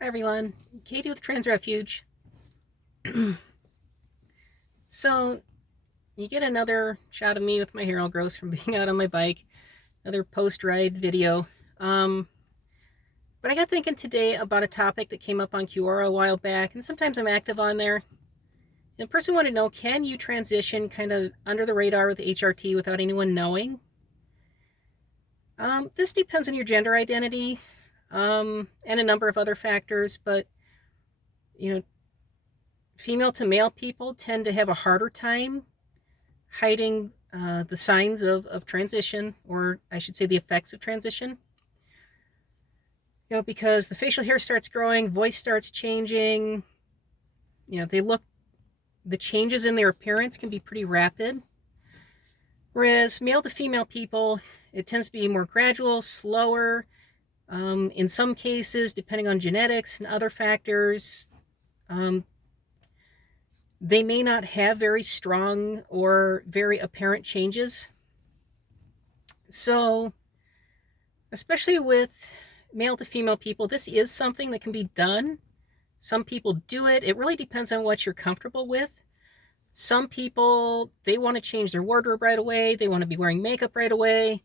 Hi everyone, Katie with TransRefuge. So, you get another shot of me with my hair all gross from being out on my bike, another post-ride video. Um, but I got thinking today about a topic that came up on Quora a while back, and sometimes I'm active on there. And the person wanted to know, can you transition kind of under the radar with HRT without anyone knowing? This depends on your gender identity, and a number of other factors, but you know, female to male people tend to have a harder time hiding the signs of transition, or I should say the effects of transition. Because the facial hair starts growing, voice starts changing, the changes in their appearance can be pretty rapid. Whereas male to female people, it tends to be more gradual, slower. In some cases, depending on genetics and other factors, um, they may not have very strong or very apparent changes. So, especially with male to female people, this is something that can be done. Some people do it. It really depends on what you're comfortable with. Some people, they want to change their wardrobe right away. They want to be wearing makeup right away.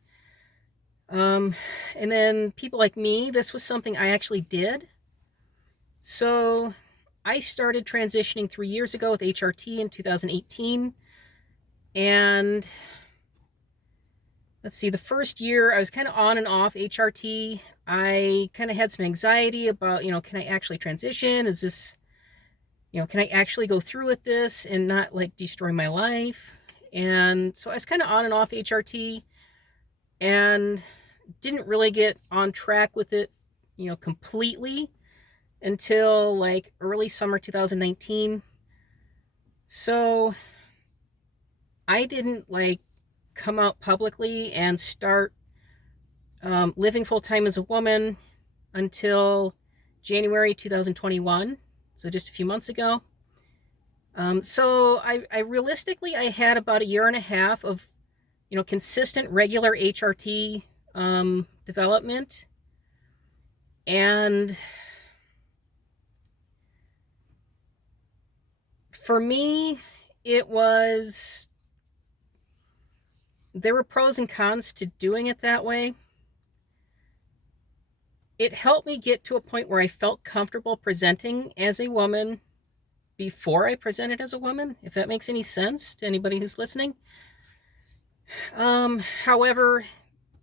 And then people like me, this was something I actually did. So I started transitioning 3 years ago with HRT in 2018. And let's see, the first year I was kind of on and off HRT. I kind of had some anxiety about, can I actually transition? Is this, can I actually go through with this and not like destroy my life? And so I was kind of on and off HRT and didn't really get on track with it, completely until like early summer 2019. So I didn't like come out publicly and start living full time as a woman until January 2021, so just a few months ago. So I realistically, I had about a year and a half of, consistent, regular HRT development. And for me, it was, there were pros and cons to doing it that way. It helped me get to a point where I felt comfortable presenting as a woman before I presented as a woman, if that makes any sense to anybody who's listening. However,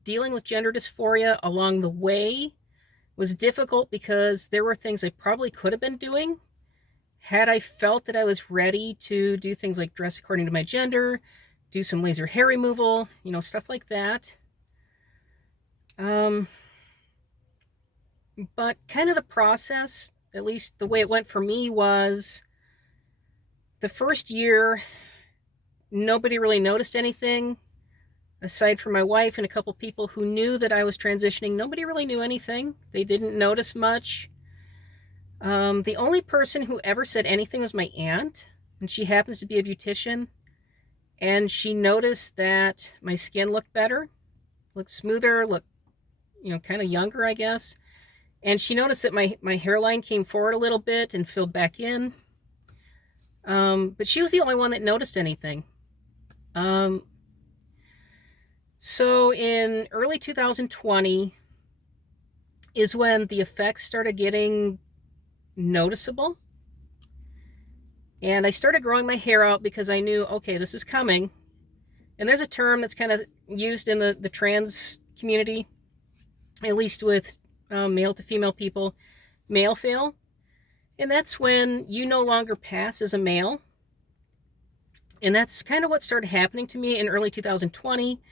dealing with gender dysphoria along the way was difficult because there were things I probably could have been doing had I felt that I was ready to do things like dress according to my gender, do some laser hair removal, stuff like that. But kind of the process, at least the way it went for me, was the first year, nobody really noticed anything. Aside from my wife and a couple people who knew that I was transitioning, nobody really knew anything. They didn't notice much. The only person who ever said anything was my aunt, and she happens to be a beautician. And she noticed that my skin looked better, looked smoother, looked, kind of younger, I guess. And she noticed that my hairline came forward a little bit and filled back in. But she was the only one that noticed anything. So in early 2020 is when the effects started getting noticeable. And I started growing my hair out because I knew, okay, this is coming. And there's a term that's kind of used in the trans community, at least with male to female people, male fail. And that's when you no longer pass as a male. And that's kind of what started happening to me in early 2020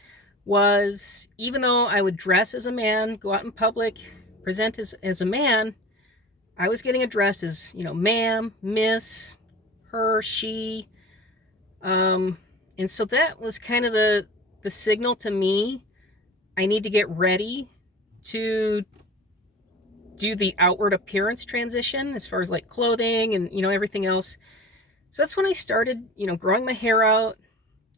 was, even though I would dress as a man, go out in public, present as a man, I was getting addressed as, ma'am, miss, her, she. And so that was kind of the signal to me. I need to get ready to do the outward appearance transition as far as like clothing and, everything else. So that's when I started, growing my hair out,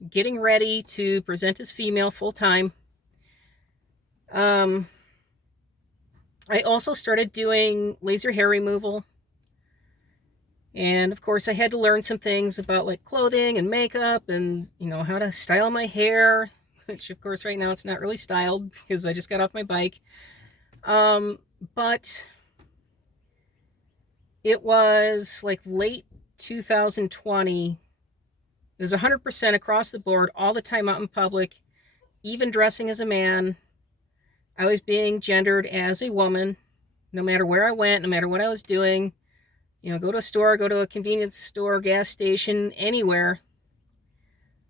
getting ready to present as female full time. I also started doing laser hair removal. And of course, I had to learn some things about like clothing and makeup and, how to style my hair, which of course right now it's not really styled because I just got off my bike. But it was like late 2020. It was 100% across the board, all the time out in public, even dressing as a man. I was being gendered as a woman, no matter where I went, no matter what I was doing. Go to a store, go to a convenience store, gas station, anywhere.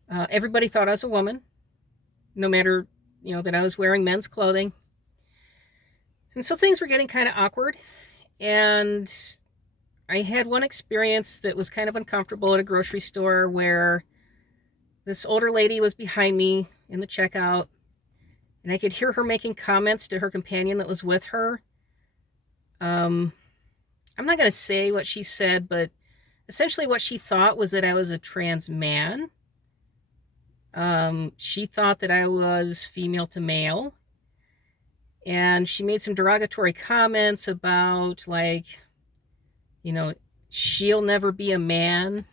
Everybody thought I was a woman, no matter, that I was wearing men's clothing. And so things were getting kind of awkward. And I had one experience that was kind of uncomfortable at a grocery store where this older lady was behind me in the checkout, and I could hear her making comments to her companion that was with her. I'm not going to say what she said, but essentially what she thought was that I was a trans man. She thought that I was female to male. And she made some derogatory comments about, like, she'll never be a man,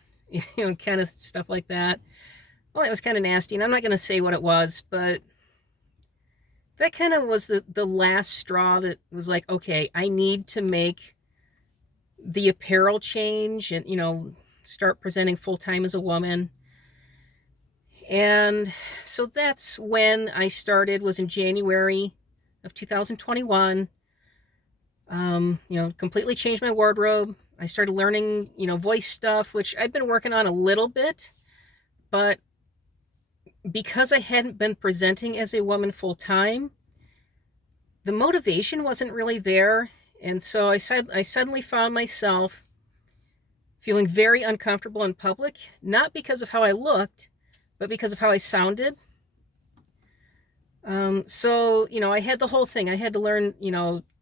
kind of stuff like that. Well, it was kind of nasty, and I'm not going to say what it was, but that kind of was the last straw that was like, okay, I need to make the apparel change and, start presenting full-time as a woman. And so that's when I started, was in January of 2021. Completely changed my wardrobe. I started learning, voice stuff, which I'd been working on a little bit, but because I hadn't been presenting as a woman full time, the motivation wasn't really there. And so I suddenly found myself feeling very uncomfortable in public, not because of how I looked, but because of how I sounded. So, I had the whole thing. I had to learn,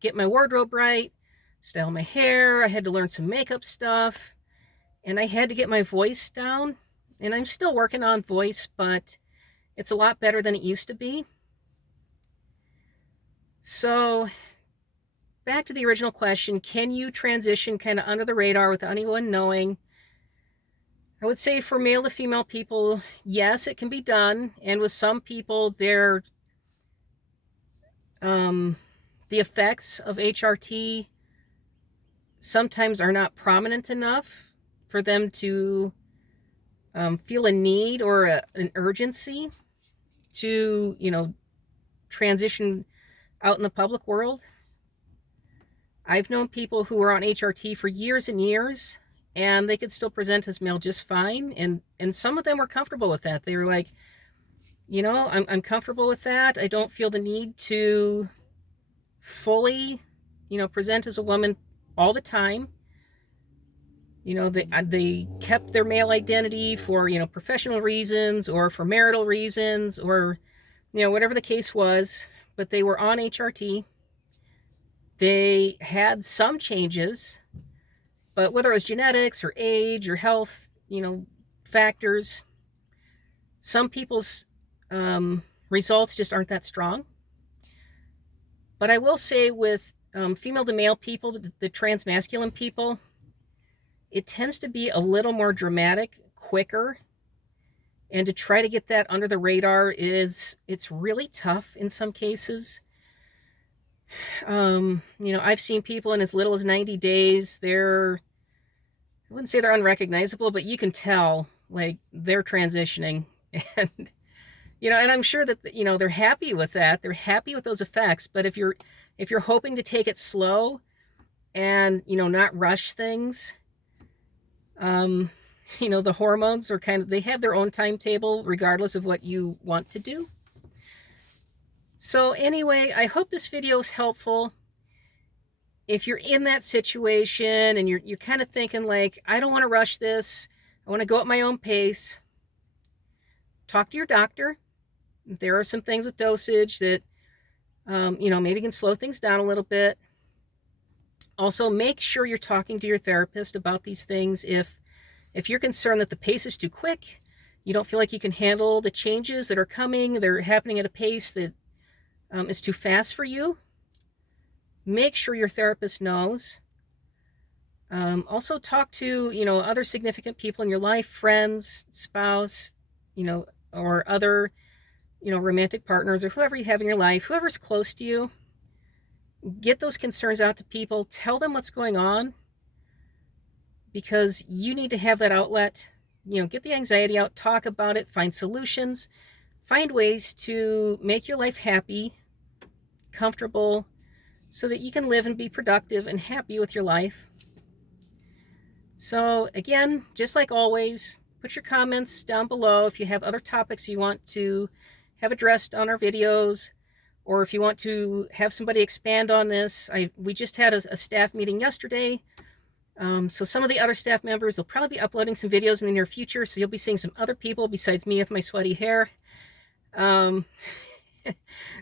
get my wardrobe right, style my hair. I had to learn some makeup stuff, and I had to get my voice down. And I'm still working on voice, but it's a lot better than it used to be. So back to the original question, can you transition kind of under the radar without anyone knowing? I would say for male to female people, yes, it can be done. And with some people, the effects of HRT sometimes are not prominent enough for them to feel a need or an urgency to, transition out in the public world. I've known people who were on HRT for years and years, and they could still present as male just fine. And some of them were comfortable with that. They were like, I'm comfortable with that. I don't feel the need to fully, present as a woman all the time. They kept their male identity for, professional reasons or for marital reasons or, whatever the case was, but they were on HRT. They had some changes, but whether it was genetics or age or health, factors, some people's results just aren't that strong. But I will say with female to male people, the transmasculine people, it tends to be a little more dramatic, quicker. And to try to get that under the radar it's really tough in some cases. I've seen people in as little as 90 days, I wouldn't say they're unrecognizable, but you can tell, like, they're transitioning. And, and I'm sure that, they're happy with that. They're happy with those effects. But if you're hoping to take it slow and, not rush things, the hormones are they have their own timetable regardless of what you want to do. So anyway, I hope this video is helpful. If you're in that situation and you're kind of thinking like, I don't want to rush this, I want to go at my own pace, talk to your doctor. There are some things with dosage that, maybe can slow things down a little bit. Also, make sure you're talking to your therapist about these things. If you're concerned that the pace is too quick, you don't feel like you can handle the changes that are coming, they're happening at a pace that is too fast for you, Make sure your therapist knows. Also talk to, other significant people in your life, friends, spouse, or other, romantic partners, or whoever you have in your life, whoever's close to you. Get those concerns out to people. Tell them what's going on, because you need to have that outlet. Get the anxiety out, talk about it, find solutions, find ways to make your life happy, comfortable, so that you can live and be productive and happy with your life. So again, just like always, put your comments down below if you have other topics you want to have addressed on our videos, or if you want to have somebody expand on this. We just had a staff meeting yesterday. So some of the other staff members will probably be uploading some videos in the near future, so you'll be seeing some other people besides me with my sweaty hair.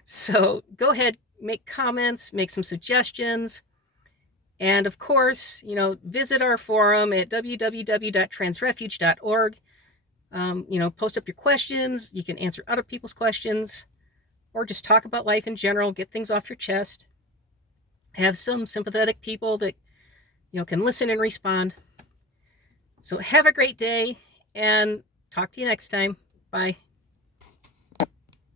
So go ahead, make comments, make some suggestions. And of course, visit our forum at www.transrefuge.org. Post up your questions. You can answer other people's questions, or just talk about life in general, get things off your chest. Have some sympathetic people that, can listen and respond. So have a great day, and talk to you next time. Bye.